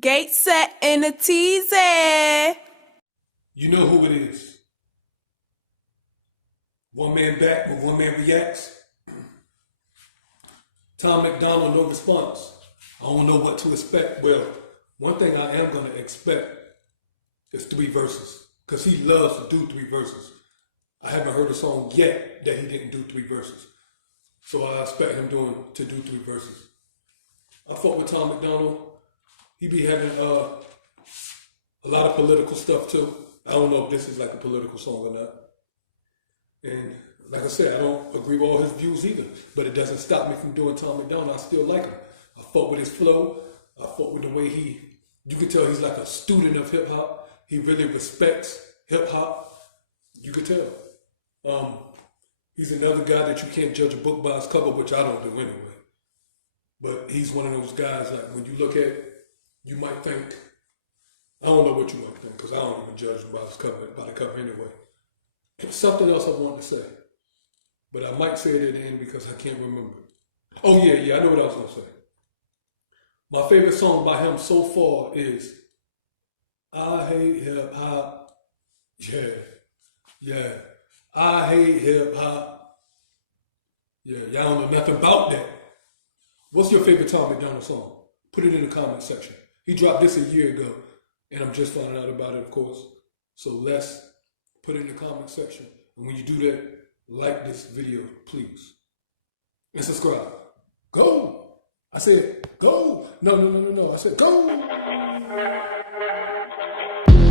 Gate set in a teasy. You know who it is. One man back with one man reacts. Tom MacDonald, no response. I don't know what to expect. Well, one thing I am going to expect is 3 verses. Because he loves to do 3 verses. I haven't heard a song yet that he didn't do 3 verses. So I expect him to do 3 verses. I fought with Tom MacDonald. He be having a lot of political stuff too. I don't know if this is like a political song or not. And like I said, I don't agree with all his views either. But it doesn't stop me from doing Tom MacDonald. I still like him. I fought with his flow. I fought with the way you can tell he's like a student of hip hop. He really respects hip hop. You could tell. He's another guy that you can't judge a book by its cover, which I don't do anyway. But he's one of those guys, like when you look at, you might think, I don't know what you might think, because I don't even judge him by the cover anyway. There's something else I wanted to say, but I might say it at the end because I can't remember. Oh yeah, I know what I was going to say. My favorite song by him so far is I Hate Hip Hop. Yeah. I hate hip hop. Yeah, y'all don't know nothing about that. What's your favorite Tom MacDonald song? Put it in the comment section. He dropped this a year ago, and I'm just finding out about it, of course. So let's put it in the comment section. And when you do that, like this video, please. And subscribe. Go! I said, go! No. I said, go!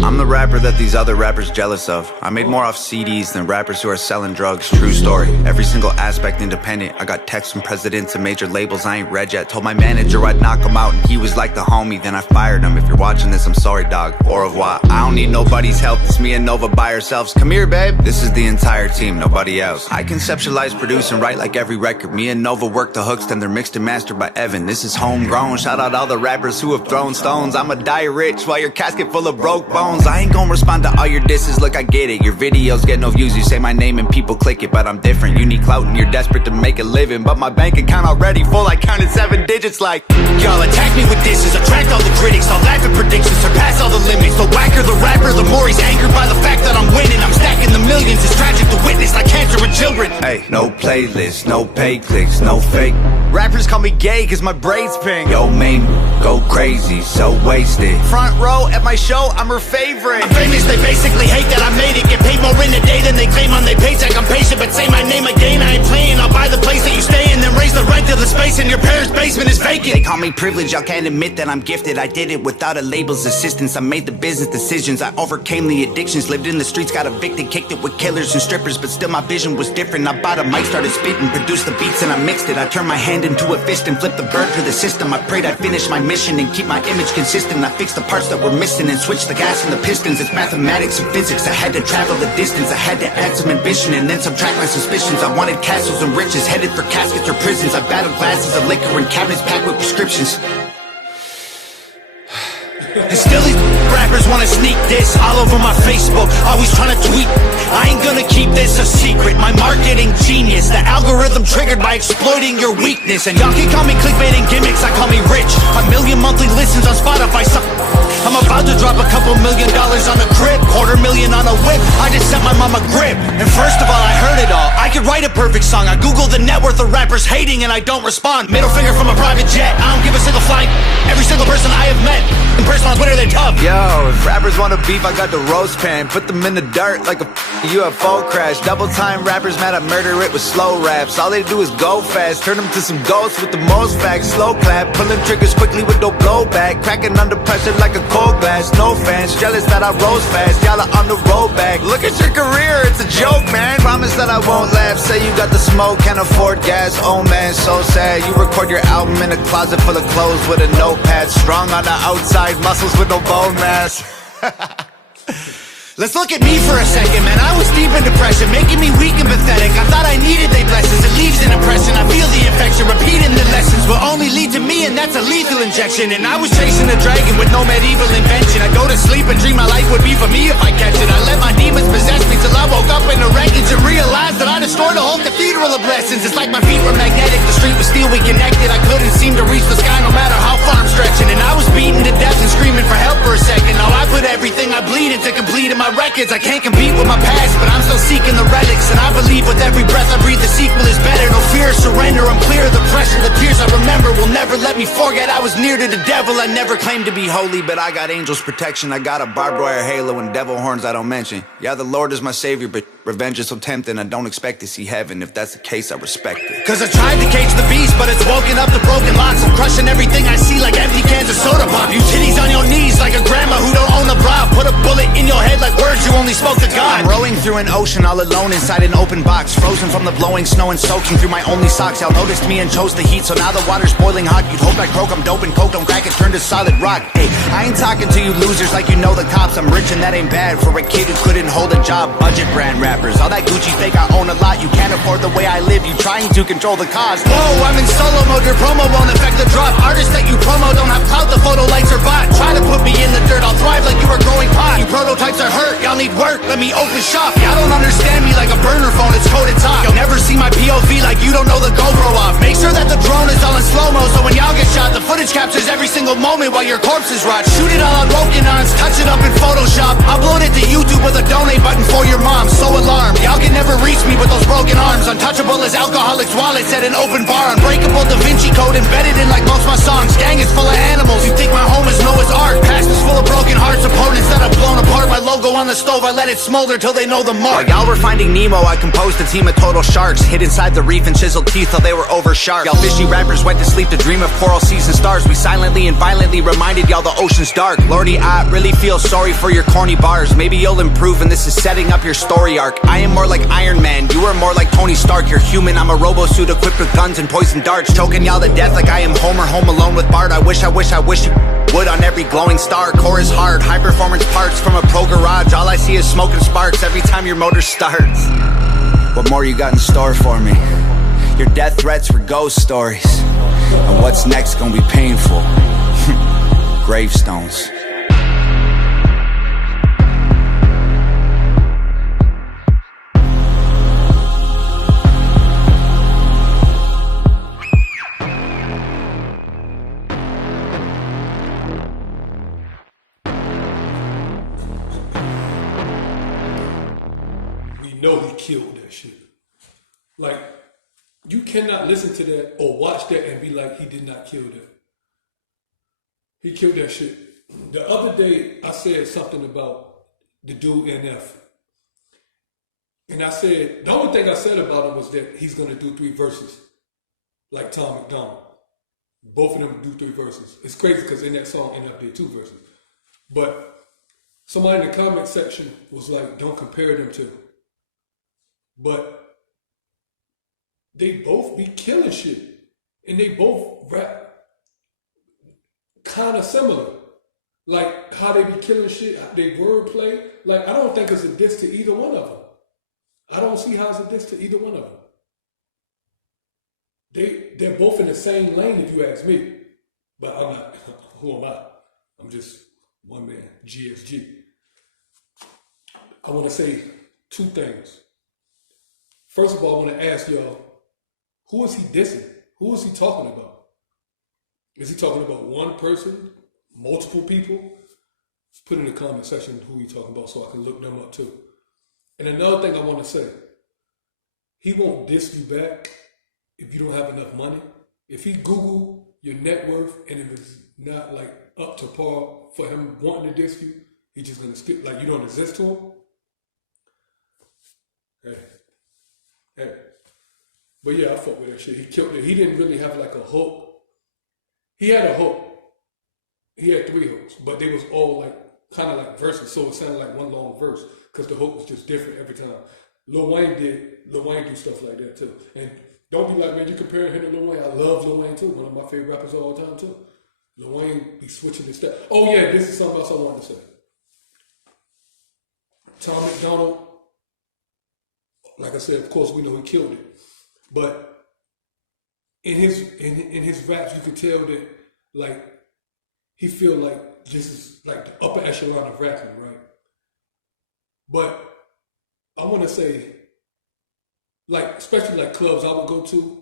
I'm the rapper that these other rappers jealous of. I made more off CDs than rappers who are selling drugs. True story. Every single aspect independent. I got texts from presidents and major labels I ain't read yet. Told my manager I'd knock him out and he was like the homie. Then I fired him. If you're watching this, I'm sorry, dog. Au revoir. I don't need nobody's help. It's me and Nova by ourselves. Come here, babe. This is the entire team, nobody else. I conceptualize, produce, and write like every record. Me and Nova work the hooks, then they're mixed and mastered by Evan. This is homegrown. Shout out all the rappers who have thrown stones. I'ma die rich while your casket full of broke bones. I ain't gonna respond to all your disses, look I get it. Your videos get no views, you say my name and people click it. But I'm different, you need clout and you're desperate to make a living. But my bank account already full, I counted 7 digits like y'all attack me with disses, attract all the critics. I'll laugh at predictions, surpass all the limits. The whacker the rapper, the more he's angered by the fact that I'm winning. I'm stacking the millions, it's tragic to witness like cancer in children. Hey, no playlist, no paid clicks, no fake. Rappers call me gay cause my braids pink. Yo, main, go crazy, so wasted. Front row at my show, I'm her favorite. I'm famous, they basically hate that I made it. Get paid more in a day than they claim on their paycheck. I'm patient, but say my name again, I ain't playing. I'll buy the place that you stay in, then raise the rent to the space in your parents' basement is vacant. They call me privileged, y'all can't admit that I'm gifted. I did it without a label's assistance. I made the business decisions, I overcame the addictions. Lived in the streets, got evicted, kicked it with killers and strippers. But still my vision was different. I bought a mic, started spitting, produced the beats and I mixed it. I turned my hand into a fist and flipped the bird for the system. I prayed I'd finish my mission and keep my image consistent. I fixed the parts that were missing and switched the gas and the pistons. It's mathematics and physics. I had to travel the distance. I had to add some ambition and then subtract my suspicions. I wanted castles and riches, headed for caskets or prisons. I battled glasses of liquor and cabinets packed with prescriptions. And still these rappers wanna sneak this all over my Facebook, always trying to tweet. I ain't gonna keep this a secret. My marketing genius, the algorithm triggered by exploiting your weakness. And y'all can call me clickbait and gimmicks, I call me rich. 1 million monthly listens on Spotify, so I'm about to drop a couple $1 million on a crib, $250,000 on a whip. I just sent my mom a grip. And first of all, I heard it all. I could write a perfect song. I googled the net worth of rappers hating and I don't respond. Middle finger from a private jet, I don't give a single flight. Every single person I have met in person on Twitter, they tough. Yo, if rappers wanna beef, I got the roast pan. Put them in the dirt like a UFO crash. Double time rappers mad I murder it with slow raps. All they do is go fast, turn them to some ghosts with the most facts. Slow clap, pulling triggers quickly with no blowback. Cracking under pressure like a cold glass. No fans, jealous that I rose fast. Y'all are on the road back. Look at your career, it's a joke, man. Promise that I won't laugh. Say you got the smoke, can't afford gas. Oh man, so sad. You record your album in a closet full of clothes with a notepad. Strong on the outside, muscles with no bone mass. Let's look at me for a second, man. I was deep in depression, making me weak and pathetic. I thought I needed their blessings, it leaves an impression. I feel the infection, repeating the lessons will only lead to me, and that's a lethal injection. And I was chasing a dragon with no medieval invention. I go to sleep and dream my life would be for me if I catch it. I let my demons possess me till I woke up in the wreckage and realized that I destroyed a whole cathedral of blessings. It's like my feet were magnetic, the street was steel, we connected. I couldn't seem to reach the sky no matter how far I'm stretching. And I was beaten to death and needed to complete in my records. I can't compete with my past, but I'm still seeking the relics. And I believe with every breath I breathe, the sequel is better. No fear, surrender, I'm clear of the pressure. The tears I remember will never let me forget I was near to the devil. I never claimed to be holy, but I got angels' protection. I got a barbed wire halo and devil horns I don't mention. Yeah, the Lord is my savior, but revenge is so tempting. I don't expect to see heaven. If that's the case, I respect it. Cause I tried to cage the beast, but it's woken up the broken locks. I'm crushing everything I see like empty cans of soda pop. You titties on your knees like a grandma who don't own a bra. Put a bullet in your head like words you only spoke to God. I'm rowing through an ocean all alone inside an open box, frozen from the blowing snow and soaking through my only socks. Y'all noticed me and chose the heat, so now the water's boiling hot. You'd hope I croak, I'm dope and coke, don't crack it, turn to solid rock. Hey, I ain't talking to you losers like you know the cops. I'm rich and that ain't bad for a kid who couldn't hold a job. Budget brand rappers, all that Gucci fake I own a lot. You can't afford the way I live, you trying to control the cause. Whoa, I'm in solo mode, your promo won't affect the drop. Artists that you promo don't have clout, the photo likes are bot. Try to put me in the dirt, I'll thrive like you were growing pot. You prototypes are hurt, y'all need work, let me open shop. Y'all don't understand me like a burner phone, it's coded top. You'll never see my POV like you don't know the GoPro off. Make sure that the drone is all in slow-mo, so when y'all get shot, the footage captures every single moment while your corpses rot. Shoot it all on Wokenons, touch it up in Photoshop. Upload it to YouTube with a donate button for your mom. So alarmed, y'all can never reach me with those broken arms. Untouchable as alcoholics' wallets at an open bar. Unbreakable Da Vinci Code embedded in like most my songs. Gang is full of animals, you think my home is Noah's Ark. Past is full of broken hearts, opponents that have blown apart. My logo on the stove, I let it smolder till they know the mark. While y'all were finding Nemo, I composed a team of total sharks, hid inside the reef and chiseled teeth till they were over sharp. Y'all fishy rappers went to sleep to dream of coral seas and stars. We silently and violently reminded y'all the ocean's dark. Lordy, I really feel sorry for your corny bars. Maybe you'll improve and this is setting up your story arc. I am more like Iron Man, you are more like Tony Stark. You're human, I'm a robo-suit equipped with guns and poison darts. Choking y'all to death like I am Homer home alone with Bart. I wish you would on every glowing star. Core is hard, high performance parts from a pro garage. All I see is smoke and sparks every time your motor starts. What more you got in store for me? Your death threats were ghost stories, and what's next gonna be painful. Gravestones. Know he killed that shit. Like, you cannot listen to that or watch that and be like, he did not kill that. He killed that shit. The other day, I said something about the dude NF. And I said, the only thing I said about him was that he's going to do 3 verses, like Tom MacDonald. Both of them do 3 verses. It's crazy because in that song, NF did 2 verses. But somebody in the comment section was like, don't compare them two. But they both be killing shit. And they both rap kind of similar. Like how they be killing shit, they wordplay. Like I don't think it's a diss to either one of them. I don't see how it's a diss to either one of them. They're both in the same lane if you ask me. But I'm not, who am I? I'm just one man, GSG. I want to say 2 things. First of all, I want to ask y'all, who is he dissing? Who is he talking about? Is he talking about one person, multiple people? Put in the comment section who he's talking about so I can look them up too. And another thing I want to say, he won't diss you back if you don't have enough money. If he Google your net worth and it is not like up to par for him wanting to diss you, he's just going to skip, like you don't exist to him. Hey. But yeah, I fuck with that shit. He killed it. He didn't really have like a hook. He had a hook. He had 3 hooks, but they was all like kind of like verses, so it sounded like one long verse because the hook was just different every time. Lil Wayne do stuff like that too. And don't be like, man, you comparing him to Lil Wayne. I love Lil Wayne too. One of my favorite rappers of all time too. Lil Wayne be switching his stuff. Oh yeah, this is something else I wanted to say. Tom MacDonald, like I said, of course we know he killed it. But in his raps, you could tell that like he feel like this is like the upper echelon of rapping, right? But I want to say, like especially like clubs I would go to,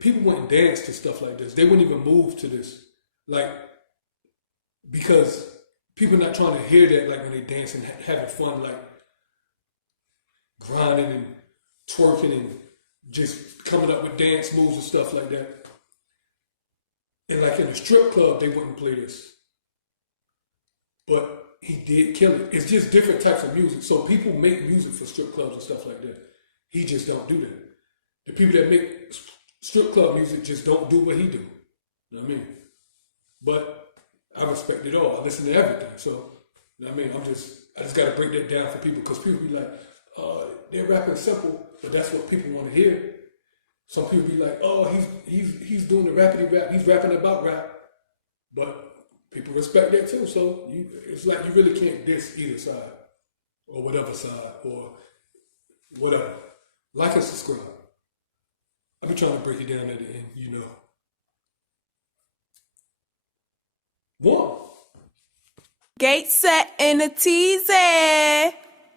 people wouldn't dance to stuff like this. They wouldn't even move to this, like because people not trying to hear that like when they dancing, having fun, like grinding and twerking and just coming up with dance moves and stuff like that. And like in a strip club, they wouldn't play this. But he did kill it. It's just different types of music. So people make music for strip clubs and stuff like that. He just don't do that. The people that make strip club music just don't do what he do. You know what I mean? But I respect it all. I listen to everything. So, you know what I mean? I just got to break that down for people because people be like, they're rapping simple, but that's what people want to hear. Some people be like, oh, he's doing the rapidy rap. He's rapping about rap. But people respect that too. So it's like you really can't diss either side or whatever side or whatever. Like and subscribe. I be trying to break it down at the end, you know. 1. Gate set in a teasy.